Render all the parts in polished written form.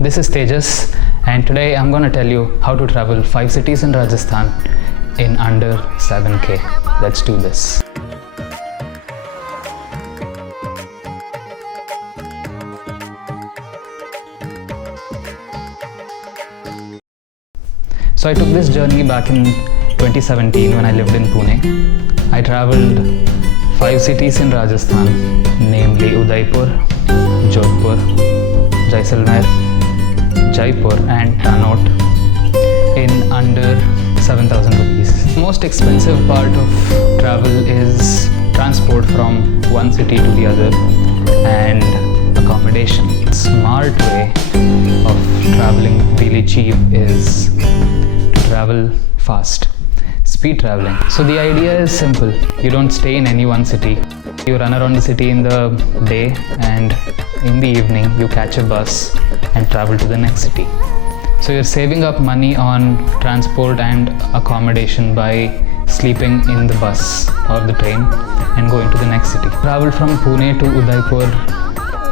this is Tejas, and today I'm going to tell you how to travel 5 cities in Rajasthan in under 7k. Let's do this. So I took this journey back in 2017 when I lived in Pune. I traveled 5 cities in Rajasthan, namely Udaipur, Jodhpur, Jaisalmer, Jaipur and Tanot in under 7,000 rupees. The most expensive part of travel is transport from one city to the other and accommodation. A smart way of traveling really cheap is to travel fast. Speed traveling. So the idea is simple. You don't stay in any one city. You run around the city in the day, and in the evening you catch a bus and travel to the next city. So you're saving up money on transport and accommodation by sleeping in the bus or the train and going to the next city. Travel from Pune to Udaipur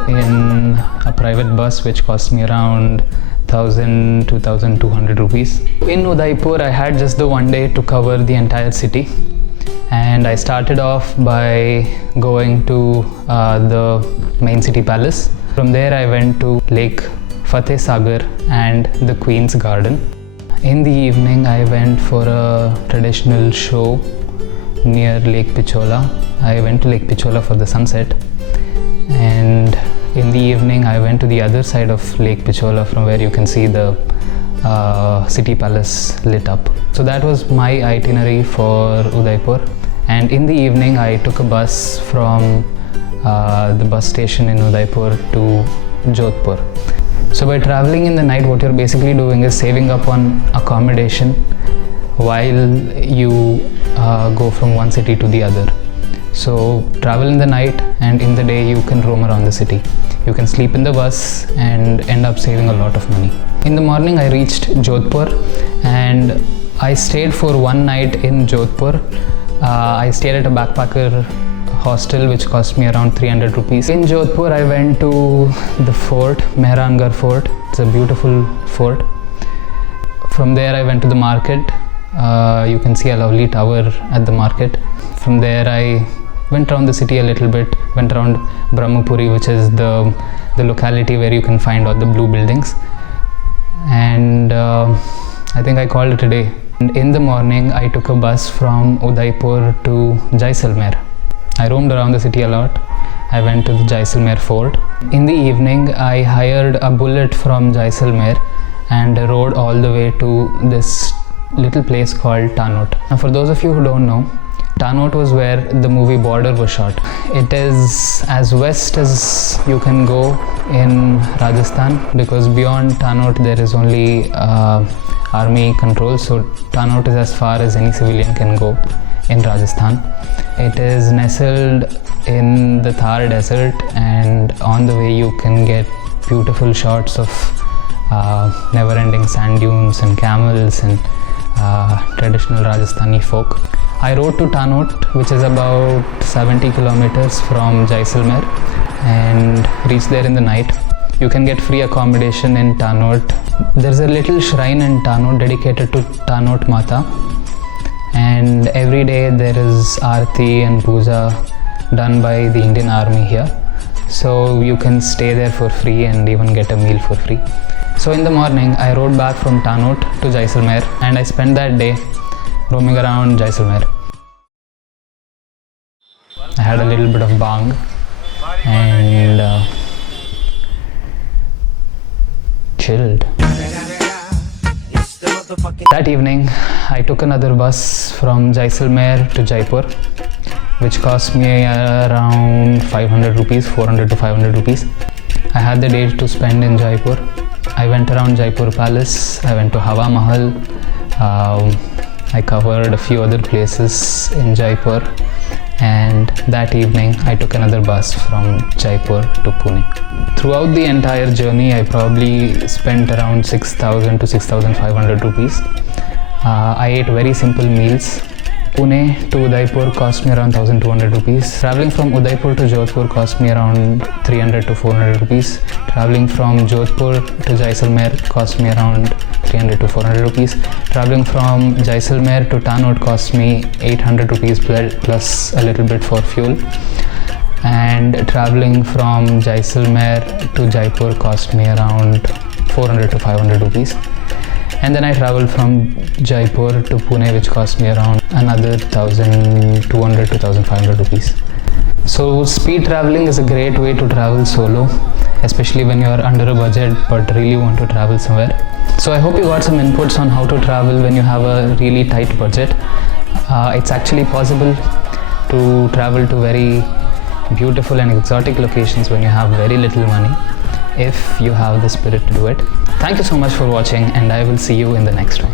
in a private bus, which cost me around 1,000 to 1,200 rupees. In Udaipur, I had just the one day to cover the entire city, and I started off by going to the main city palace. From there, I went to Lake Fateh Sagar and the Queen's Garden. In the evening, I went for a traditional show near Lake Pichola. I went to Lake Pichola for the sunset, and in the evening I went to the other side of Lake Pichola, from where you can see the city palace lit up. So that was my itinerary for Udaipur, and in the evening I took a bus from the bus station in Udaipur to Jodhpur. So by traveling in the night, what you're basically doing is saving up on accommodation while you go from one city to the other. So travel in the night, and in the day you can roam around the city. You can sleep in the bus and end up saving a lot of money. In the morning I reached Jodhpur, and I stayed for one night in Jodhpur. I stayed at a backpacker hostel, which cost me around 300 rupees. In Jodhpur I went to the fort, Mehrangarh Fort. It's a beautiful fort. From there I went to the market. You can see a lovely tower at the market. From there I went around the city a little bit, went around Brahmapuri, which is the locality where you can find all the blue buildings, and I think I called it a day. And in the morning I took a bus from Udaipur to Jaisalmer. I roamed around the city a lot. I went to the Jaisalmer fort. In the evening I hired a bullet from Jaisalmer and rode all the way to this little place called Tanot. Now for those of you who don't know, Tanot was where the movie Border was shot. It is as west as you can go in Rajasthan, because beyond Tanot there is only army control. So Tanot is as far as any civilian can go in Rajasthan. It is nestled in the Thar desert, and on the way you can get beautiful shots of never-ending sand dunes and camels and traditional Rajasthani folk. I rode to Tanot, which is about 70 kilometers from Jaisalmer, and reached there in the night. You can get free accommodation in Tanot. There's a little shrine in Tanot dedicated to Tanot Mata, and every day there is Aarti and Puja done by the Indian Army here. So you can stay there for free and even get a meal for free. So in the morning I rode back from Tanot to Jaisalmer, and I spent that day roaming around Jaisalmer. I had a little bit of bang, and chilled. That evening I took another bus from Jaisalmer to Jaipur, which cost me around 500 rupees, 400 to 500 rupees. I had the day to spend in Jaipur. I went around Jaipur Palace, I went to Hawa Mahal, I covered a few other places in Jaipur, and that evening I took another bus from Jaipur to Pune. Throughout the entire journey I probably spent around 6,000 to 6,500 rupees. I ate very simple meals Pune to Udaipur cost me around 1200 rupees. Traveling from Udaipur to Jodhpur cost me around 300 to 400 rupees. Traveling from Jodhpur to Jaisalmer cost me around 300 to 400 rupees. Traveling from Jaisalmer to Tanod cost me 800 rupees plus a little bit for fuel. And traveling from Jaisalmer to Jaipur cost me around 400 to 500 rupees. And then I traveled from Jaipur to Pune, which cost me around another 1200 to 1500 rupees. So speed traveling is a great way to travel solo, especially when you are under a budget but really want to travel somewhere. So I hope you got some inputs on how to travel when you have a really tight budget. It's actually possible to travel to very beautiful and exotic locations when you have very little money, if you have the spirit to do it. Thank you so much for watching, and I will see you in the next one.